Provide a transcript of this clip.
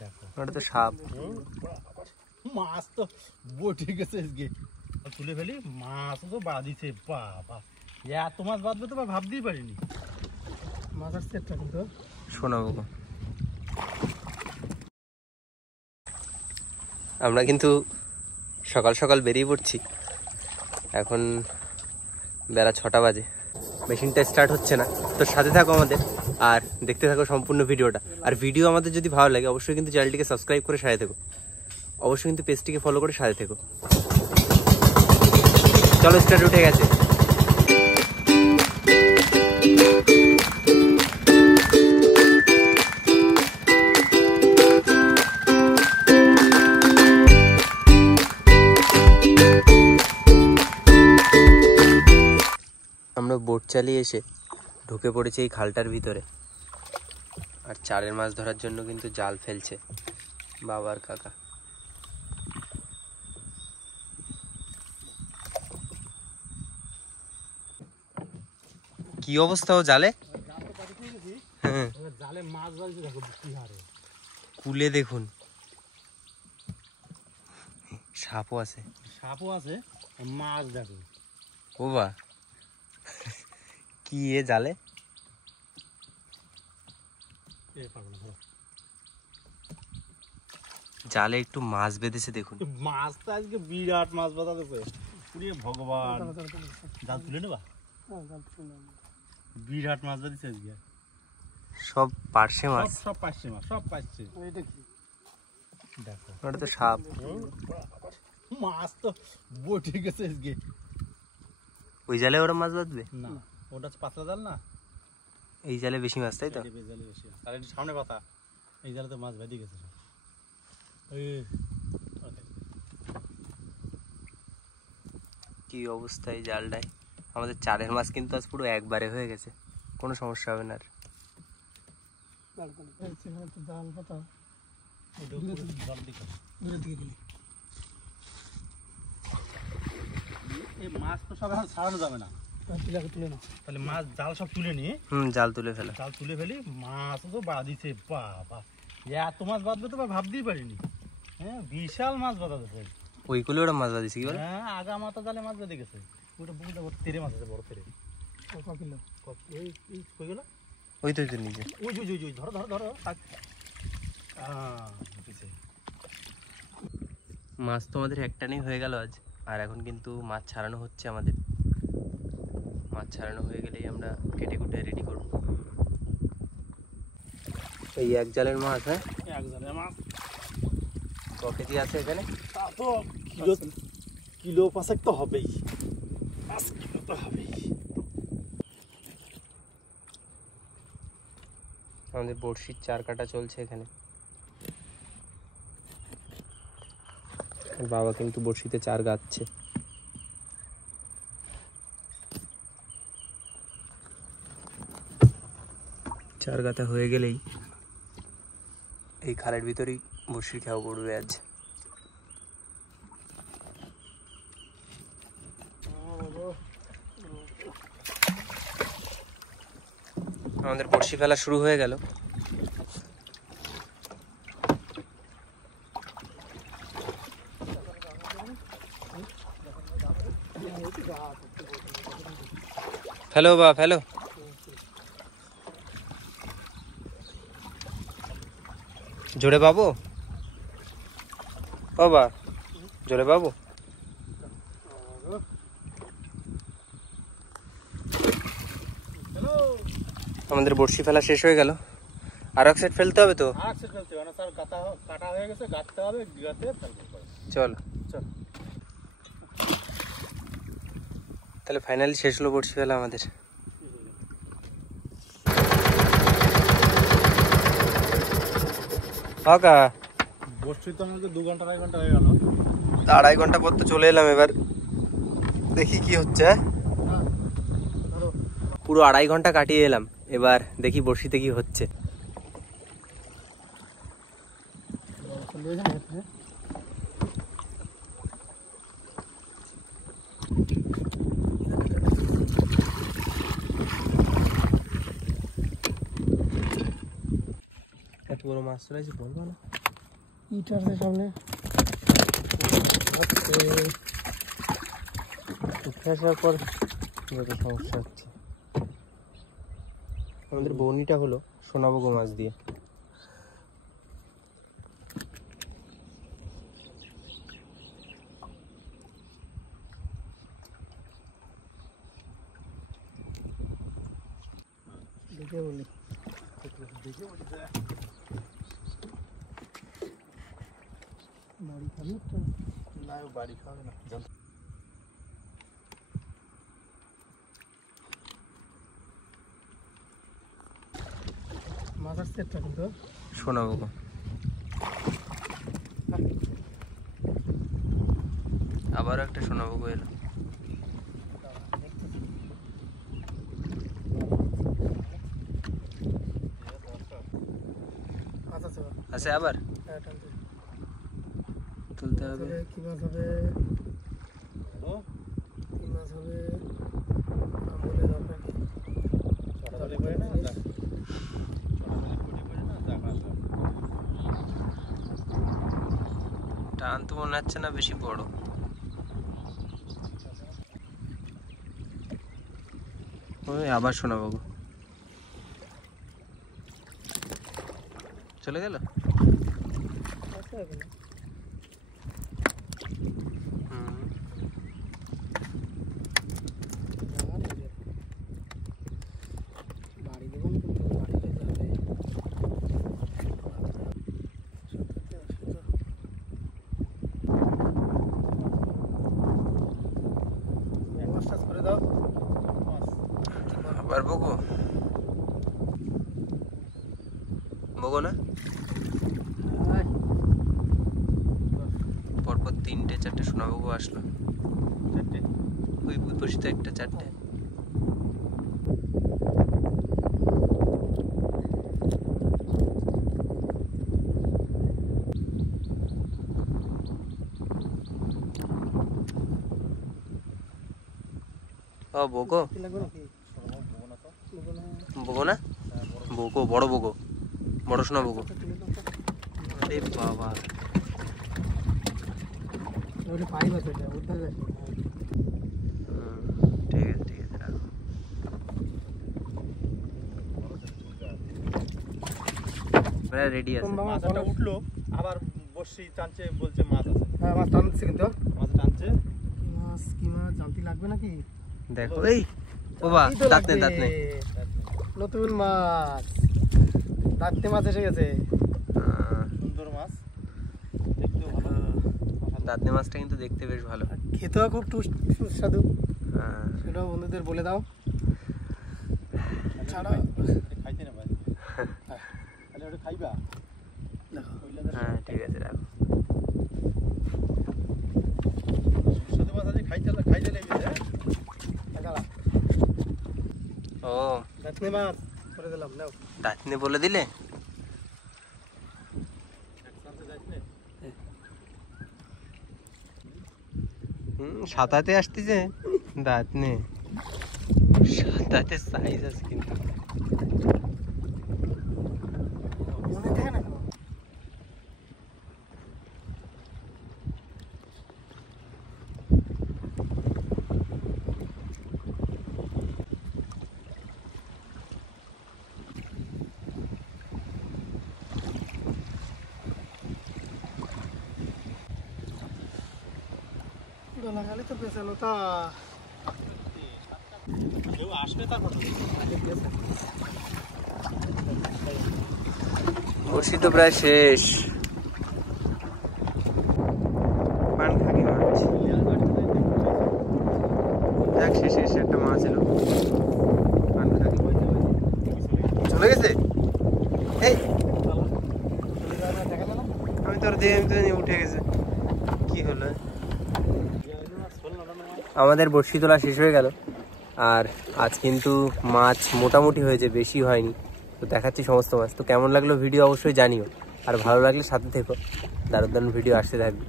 দেখো ওটা তো সাপ। মাছ তো বটে গেছে আজকে, তুলে ফেলি। মাছ তো বাঁধিছে, বাবা এত মাছ বাঁধবে তো ভাবতেই পারিনি। মাছ আসছে একটা, কিন্তু শোনা বাবু, আমরা কিন্তু সকাল সকাল বেরিয়ে পড়ছি। এখন বেলা 6টা বাজে, মেশিনটা স্টার্ট হচ্ছে না। তো সাথে থাকো আমাদের আর দেখতে থাকো সম্পূর্ণ ভিডিওটা। আর ভিডিও আমাদের যদি ভালো লাগে অবশ্যই কিন্তু চ্যানেলটিকে সাবস্ক্রাইব করে সাথে থেকো, অবশ্যই কিন্তু পেজটিকে ফলো করে সাথে থেকো। চলো, স্টার্ট উঠে গেছে। আমরা বোট চালিয়ে এসে ঢুকে পড়েছি এই খালটার ভিতরে। আর চারের মাছ ধরার জন্য কিন্তু জাল ফেলছে বাবার কাকা। কি অবস্থা ও জালে? হ্যাঁ, জালে মাছ বাঁধছে, দেখো কি হারে। কুলে দেখুন সাপও আছে। সাপও আছে, মাছ দেখো। ও বা, কি এ জালে? জালে একটু মাছ বেঁধেছে দেখুন। মাছ তো আজকে বিরাট মাছ বাঁধাতেছে। ভগবান, জাল তুলে নেবা? বিরাট মাছ বাঁধিছে আজকে, সব পার্শে মাছ, সব পাচ্ছে মাছ, সব পাচ্ছে। দেখো ওটা তো সাপ। মাছ তো বটে গেছে আজকে। ওই জালে ওরা মাছ বাঁধবে না, ওটা পাতলা জাল না, এই জালে বেশি মাছ, তাই তো? জালে বেশি। আর একটু সামনে পাতা, এই জালে তো মাছ বেঁধে গেছে। কি অবস্থা এই জালটায়। আমাদের চারের মাছ কিন্তু আজ পুরো একবারে হয়ে গেছে, কোনো সমস্যা হবে না আর। মাছ তো সব এখন ছাড়ানো যাবে না, তাহলে মাছ জাল সব তুলে নিয়ে জাল তুলে ফেলা। জাল তুলে ফেলি। মাছ তো বাঁধিছে, বাবা এত মাছ বাঁধবে তো ভাবতেই পারিনি। হ্যাঁ, বিশাল মাছ বাঁধাতে। ওইগুলো ওরা মাছ বাঁধিছে কি বলে? হ্যাঁ, আগা মাথা জালে মাছ বেঁধে গেছে। ওইটা বুঝতে তেরে মাছ আছে, বড় তেরে। ওই তো নিজে ওই ধরো ধরো ধরো। মাছ তো আমাদের একটা নেই হয়ে গেল আজ। আর এখন কিন্তু মাছ ছাড়ানো হচ্ছে আমাদের। মাছ ছাড়ানো হয়ে গেলেই আমরা কেটে কুটে রেডি করব। এই এক জালের মাছ। হ্যাঁ, এক জালের মাছ। ক কেজি আছে এখানে? তা তো কিলো 5 তো হবেই, 5 কিলো তো হবেই। আমাদের বড়শির চার কাটা চলছে এখানে। বাবা কিন্তু বড়শিতে চার গাচ্ছে। চার গাঁথা হয়ে গেলেই এই খালের ভিতরেই বড়শির খেয়া পড়বে আজ। আমাদের বড়শি ফেলা শুরু হয়ে গেল। ফেলো বা ফেলো। জোরে পাবো ও বা, জোরে পাবো। আমাদের বড়শি ফেলা শেষ হয়ে গেল, আর এক সাইড ফেলতে হবে তো। কাটা হয়ে গেছে, গাঁথতে হবে, চল চল। তাহলে ফাইনালি শেষ হলো বড়শি ফেলা আমাদের। কাকা, বড়শি তো আমাদের 2 ঘন্টা 2.5 ঘন্টা হয়ে গেল। 2.5 ঘন্টা পর তো চলে এলাম। এবার দেখি কি হচ্ছে। পুরো 2.5 ঘন্টা কাটিয়ে এলাম, এবার দেখি বড়শিতে কি হচ্ছে। বড় মাছ চলে আসছে, বলবো না ইট আছে সামনে উঠে আসার পর যত সমস্যা হচ্ছে। আমাদের বউনিটা হলো সোনাবগো মাছ দিয়ে। দেখে বলি বাড়ি খাবি তো না, ও বাড়ি খাবে না। মাছ আসছে একটা কিন্তু সোনাবগো আবারও একটা সোনাবগো এলো। আছে আবার তুলতে হবে। কি মাছ হবে, ও কি মাছ হবে বলে দাও নাকি? ছোটাছুটি করে না, যাক। ছোটাছুটি করে না, যাক আসবে। টান তো মনে হচ্ছে না বেশি বড়। ওই আবার সোনাবগো চলে গেল। আছে এখানে বাড়ি দেবেন কিন্তু বাড়িতে যাবে মাছ করে দাও। আবার বগো বগো না, পরপর 3-4টে সোনাবগো আসলো। চারটে। ওই বসিতে একটা 4টে। ও বগো কি লাগবে নাকি? বগো না, বগো বড় বগো, বড় সোনাবগো। আরে বাবা ওটা পাইপ আছে, এটা উদ্ধার আছে। ঠিক আছে ঠিক আছে রাখো। প্রায় রেডি আছে। মাছ একটা উঠলো, আবার বসি টানছে, বলছে মাছ আছে। হ্যাঁ মাছ টানছে কিন্তু মাছ টানছে। কি মাছ জানতে লাগবে নাকি? দেখো এই বাবা এই তো দাঁতনে লাগবে। দাঁতনে নতুন মাছ, দাঁতনে মাছ এসে গেছে। সুন্দর মাছ, দেখতেও ভালো। দাঁতনে মাছটা কিন্তু দেখতে বেশ ভালো। আর খেতেও খুব সুস্বাদু। হ্যাঁ। সেটাও বন্ধুদের বলে দাও। ছাড়া খাইতে না ভাই, তাহলে ওটা খাইবা। দেখো হ্যাঁ ঠিক আছে রাখো। সুস্বাদু মাছ আছে, খাইতে লেগেছে। দেখালা ও দাঁতনে মাছ করে দিলাম, নাও। দাঁতনে বলে দিলে। সাঁতাতে আসতেছে দাঁতনে, সাঁতাতে সাইজ আছে কিন্তু। মনে থাকে না লাগালে তো পেছানো তা কেউ আসবে তারপর বসি তো প্রায় শেষ। পানখাকি মাছ, দেখ শেষে এসে একটা মাছ এলো। পানখাকি চলে গেছে। এই আমি তোর দিয়ে উঠে গেছে, কি হলো? আমাদের বড়শি তোলা শেষ হয়ে গেল, আর আজ কিন্তু মাছ মোটামুটি হয়েছে, বেশি হয়নি। তো দেখাচ্ছি সমস্ত মাছ। তো কেমন লাগলো ভিডিও অবশ্যই জানিও, আর ভালো লাগলে সাথে থেকো, দারুণ দারুণ ভিডিও আসতে থাকবে।